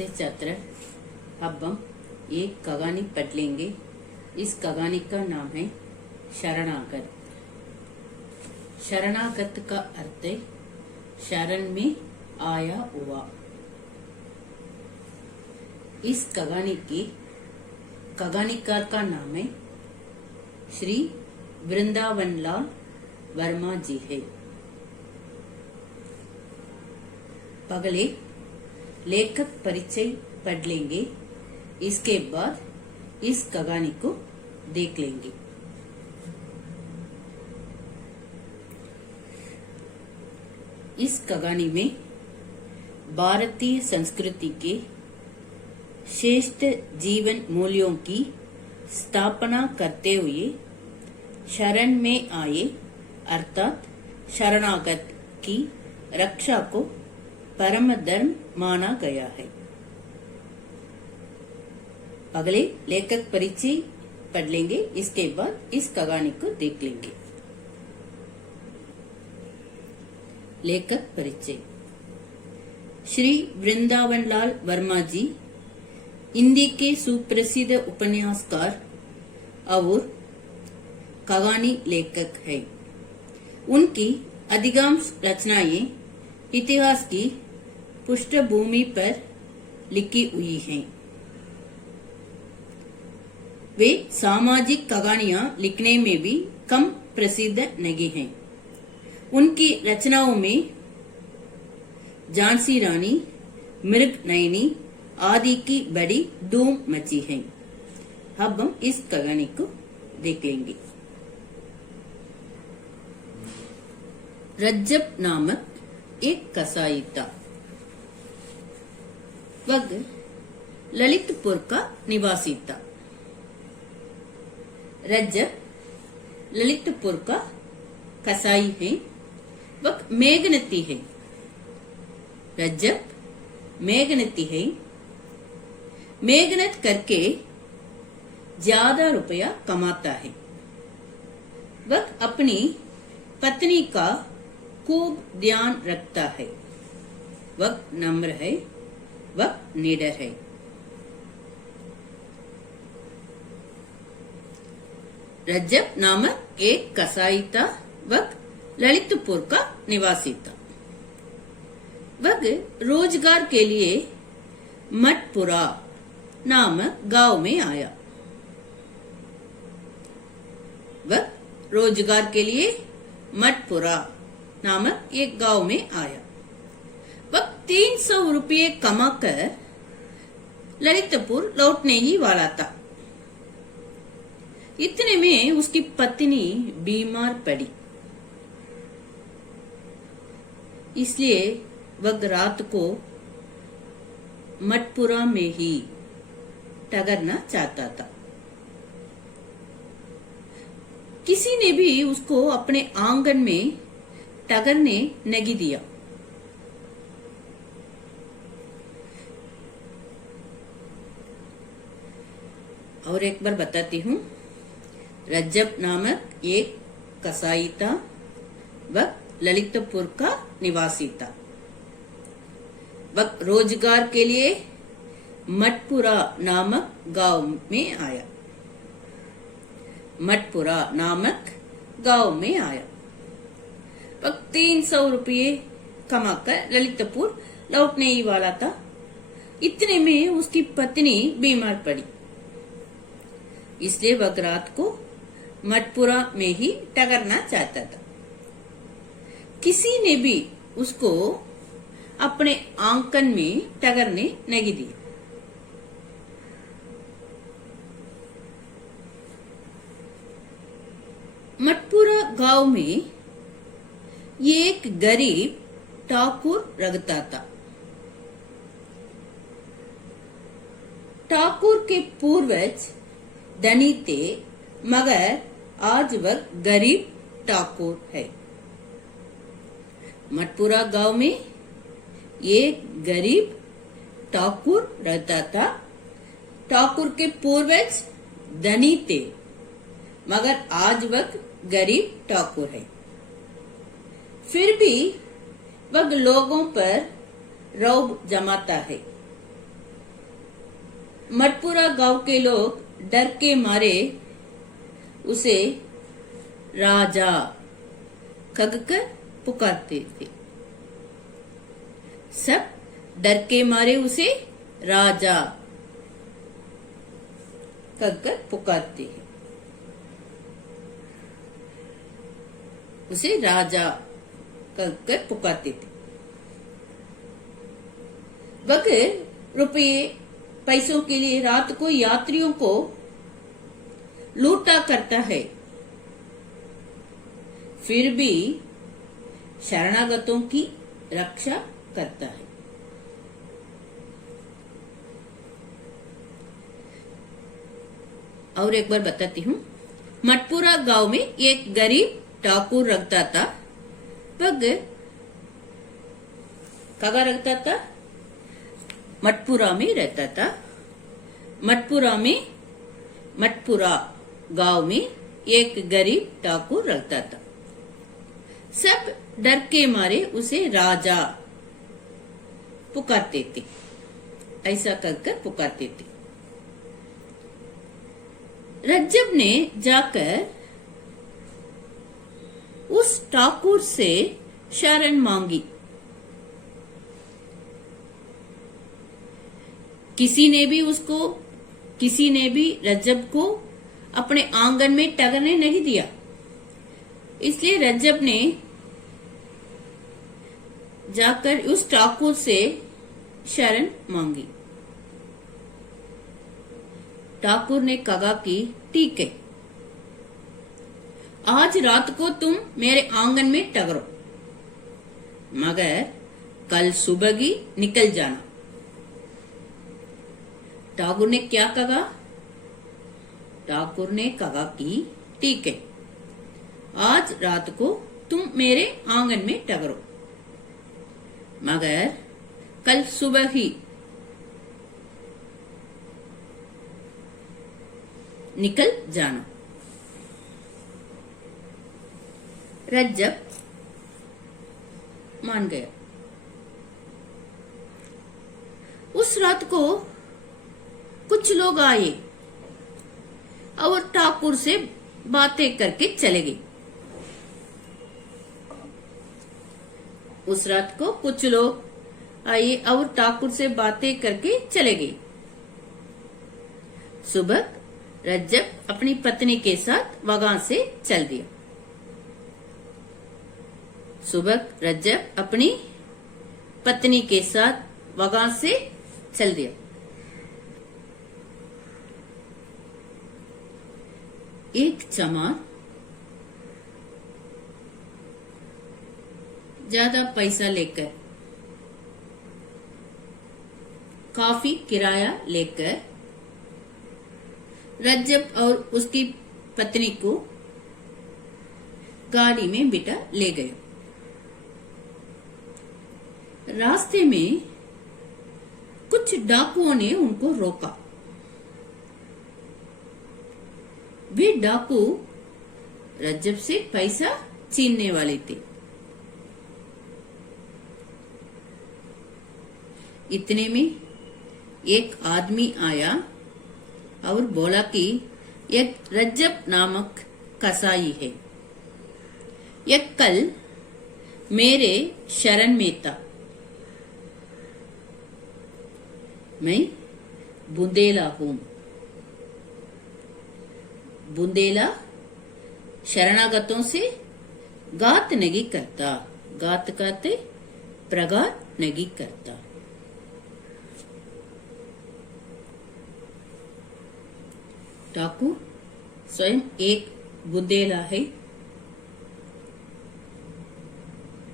नमस्ते छात्र। अब हम एक कहानी पढ़ लेंगे। इस कहानी का नाम है शरणागत। शरणागत का अर्थ है शरण में आया हुआ। इस कहानी के कहानीकार का नाम है श्री वृंदावन लाल वर्मा जी है। पहले लेखक परिचय पढ़ लेंगे, इसके बाद इस कहानी को देख लेंगे। इस कहानी में भारतीय संस्कृति के श्रेष्ठ जीवन मूल्यों की स्थापना करते हुए शरण में आए अर्थात शरणागत की रक्षा को परम धर्म माना गया है। अगले लेखक परिचय पढ़ लेंगे, इसके बाद इस कहानी को देख लेंगे। लेखक परिचय। श्री वृंदावन लाल वर्मा जी हिंदी के सुप्रसिद्ध उपन्यासकार और कहानी लेखक है। उनकी अधिकांश रचनाएं इतिहास की पृष्ठभूमि पर लिखी हुई हैं। वे सामाजिक कहानियां लिखने में भी कम प्रसिद्ध नहीं हैं। उनकी रचनाओं में झांसी रानी, मृग नयनी आदि की बड़ी धूम मची है। अब हम इस कहानी को देख लेंगे। रज्जब नामक एक कसाई था। वह ललितपुर का निवासी था। रज्जब ललितपुर का कसाई है। वह मेघनती है। रज्जब मेघनती है। मेघनत करके ज्यादा रुपया कमाता है। वह अपनी पत्नी का खूब ध्यान रखता है। वह नम्र है। वह निडर है। रज्जब नामक एक कसाई था। वह ललितपुर का निवासी था। वह रोजगार के लिए मठपुरा नामक गांव में आया। वह रोजगार के लिए मठपुरा नामक एक गांव में आया। वह 300 रुपये कमाकर ललितपुर लौटने ही वाला था। इतने में उसकी पत्नी बीमार पड़ी। इसलिए वह रात को मठपुरा में ही ठहरना चाहता था। किसी ने भी उसको अपने आंगन में ठहरने नहीं दिया। और एक बार बताती हूँ। रज्जब नामक एक कसाई था। वह ललितपुर का निवासी था। वह रोजगार के लिए मठपुरा नामक गांव में आया। मठपुरा नामक गांव में आया। वह 300 रुपये कमाकर ललितपुर लौटने ही वाला था। इतने में उसकी पत्नी बीमार पड़ी। इसलिए वह रात को मठपुरा में ही ठहरना चाहता था। किसी ने भी उसको अपने आंगन में ठहरने नहीं दिया। मठपुरा गांव में एक गरीब ठाकुर रहता था। ठाकुर के पूर्वज धनी थे, मगर आज वह गरीब ठाकुर है। मठपुरा गांव में एक गरीब ठाकुर रहता था। ठाकुर के पूर्वज धनी थे, मगर आज वह गरीब ठाकुर है। फिर भी वह लोगों पर रौब जमाता है। मटपुरा गांव के लोग डर के मारे उसे राजा कहकर पुकारते थे। सब डर के मारे उसे राजा कहकर पुकारते हैं। उसे राजा कहकर पुकारते थे। बगैर रुपये पैसों के लिए रात को यात्रियों को लूटा करता है, फिर भी शरणागतों की रक्षा करता है। और एक बार बताती हूँ। मटपुरा गांव में एक गरीब ठाकुर रखता था। पग कहाँ रखता था? मटपुरा में रहता था। मटपुरा गांव में एक गरीब ठाकुर रहता था। सब डर के मारे उसे राजा पुकारते थे, ऐसा कहकर पुकारते थे। रज्जब ने जाकर उस ठाकुर से शरण मांगी। किसी ने भी रज्जब को अपने आंगन में टगरने नहीं दिया। इसलिए रज्जब ने जाकर उस ठाकुर से शरण मांगी। ठाकुर ने कहा कि ठीक है, आज रात को तुम मेरे आंगन में टगरो, मगर कल सुबह ही निकल जाना। ठाकुर ने क्या कहा? ठाकुर ने कहा कि ठीक है, आज रात को तुम मेरे आंगन में टगरो, मगर कल सुबह ही निकल जाना। रज्जब मान गया। उस रात को कुछ लोग आए और ठाकुर से बातें करके चले गए। उस रात को कुछ लोग आए और ठाकुर से बातें करके चले गए। सुबह रज्जब अपनी पत्नी के साथ वहां से चल दिया। सुबह रज्जब अपनी पत्नी के साथ वहां से चल दिया। एक चमार ज्यादा पैसा लेकर, काफी किराया लेकर रज्जब और उसकी पत्नी को गाड़ी में बिठा ले गए। रास्ते में कुछ डाकुओं ने उनको रोका। वे डाकू रज्जब से पैसा छीनने वाले थे। इतने में एक आदमी आया और बोला कि एक रज्जब नामक कसाई है, यह कल मेरे शरण में था। मैं बुंदेला हूं। बुंदेला शरणागतों से घात नहीं करता, घात करते प्रघात नहीं करता। ठाकुर स्वयं एक बुंदेला है।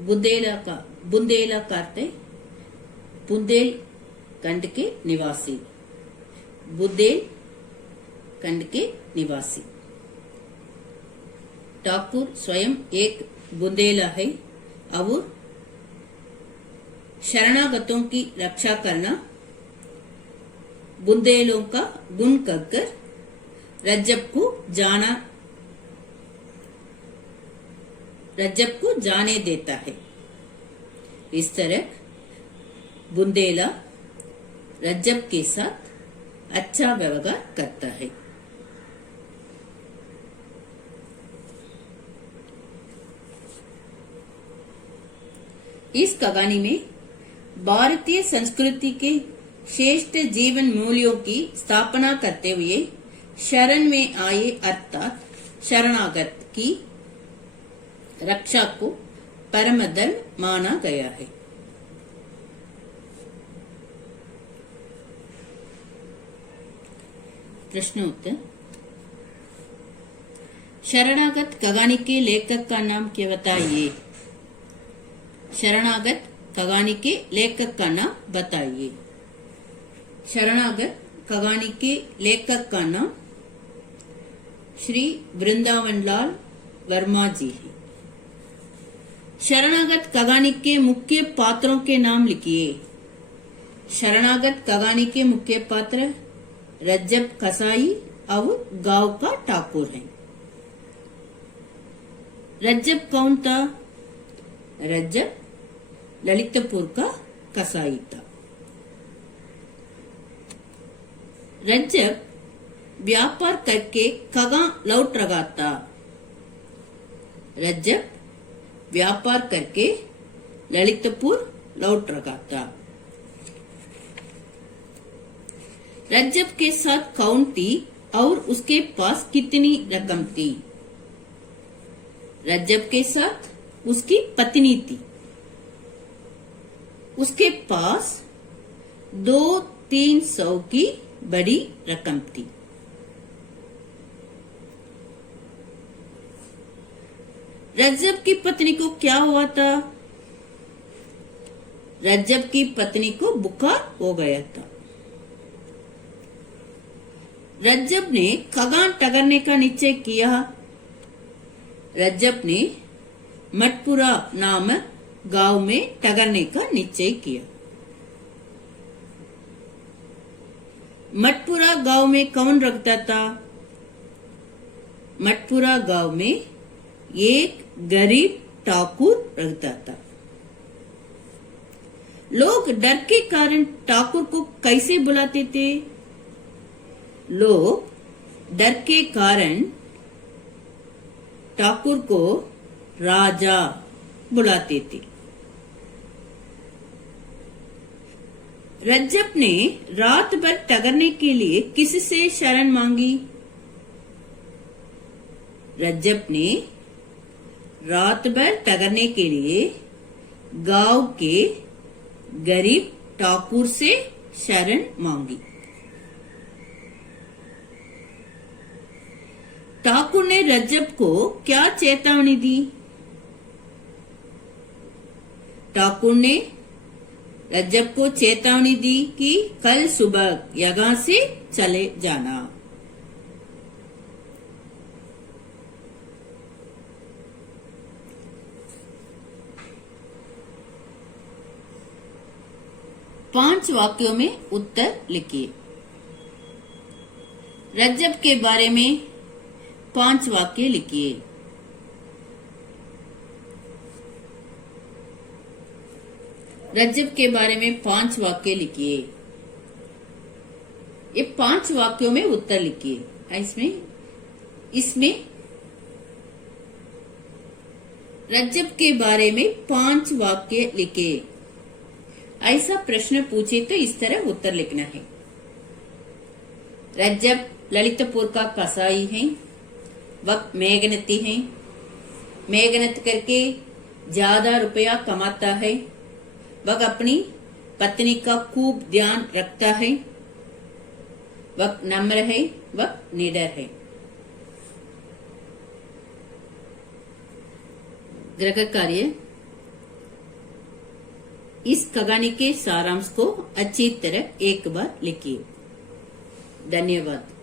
बुंदेला करते बुंदेल खंड के निवासी, बुंदेल खंड के निवासी। ठाकुर स्वयं एक बुंदेला है और शरणागतों की रक्षा करना बुंदेलों का गुण कहकर रज्जब को जाने देता है। इस तरह बुंदेला रज्जब के साथ अच्छा व्यवहार करता है। इस कहानी में भारतीय संस्कृति के श्रेष्ठ जीवन मूल्यों की स्थापना करते हुए शरण में आए अर्थात शरणागत की रक्षा को परम धर्म माना गया है। प्रश्न उत्तर। शरणागत कहानी के लेखक का नाम क्या बताइए। शरणागत कहानी के लेखक का नाम बताइए। शरणागत कहानी के लेखक का नाम श्री वृंदावन लाल वर्मा जी है। शरणागत कहानी के मुख्य पात्रों के नाम लिखिए। शरणागत कहानी के मुख्य पात्र रज्जब कसाई और गांव का ठाकुर है। रज्जब कौन था? रज्जब ललितपुर का कसाई था। रज्जब व्यापार करके कहाँ लौट रहा था? रज्जब व्यापार करके ललितपुर लौट रहा था। रज्जब के साथ कौन थी और उसके पास कितनी रकम थी? रज्जब के साथ उसकी पत्नी थी। उसके पास 200-300 की बड़ी रकम थी। रज्जब की पत्नी को क्या हुआ था? रज्जब की पत्नी को बुखार हो गया था। रज्जब ने कहाँ ठहरने का निश्चय किया? रज्जब ने मटपुरा नामक गांव में ठहरने का निश्चय किया। मटपुरा गांव में कौन रहता था? मटपुरा गांव में एक गरीब ठाकुर रहता था। लोग डर के कारण ठाकुर को कैसे बुलाते थे? लोग डर के कारण ठाकुर को राजा बुलाते थे। रज्जब ने रात भर ठहरने के लिए किससे शरण मांगी? रज्जब ने रात भर ठहरने के लिए गांव के गरीब ठाकुर से शरण मांगी। ठाकुर ने रज्जब को क्या चेतावनी दी? ठाकुर ने रज्जब को चेतावनी दी कि कल सुबह यहाँ से चले जाना। पांच वाक्यों में उत्तर लिखिए। रज्जब के बारे में 5 वाक्य लिखिए। रज्जब के बारे में 5 वाक्य लिखिए। ये 5 वाक्यों में उत्तर लिखिए। इसमें रज्जब के बारे में 5 वाक्य लिखे। ऐसा प्रश्न पूछे तो इस तरह उत्तर लिखना है। रज्जब ललितपुर का कसाई है। वह मेहनती है। मेहनत करके ज्यादा रुपया कमाता है। वह अपनी पत्नी का खूब ध्यान रखता है। वह नम्र है। वह निडर है। गृह कार्य। इस कहानी के सारांश को अच्छी तरह एक बार लिखिए। धन्यवाद।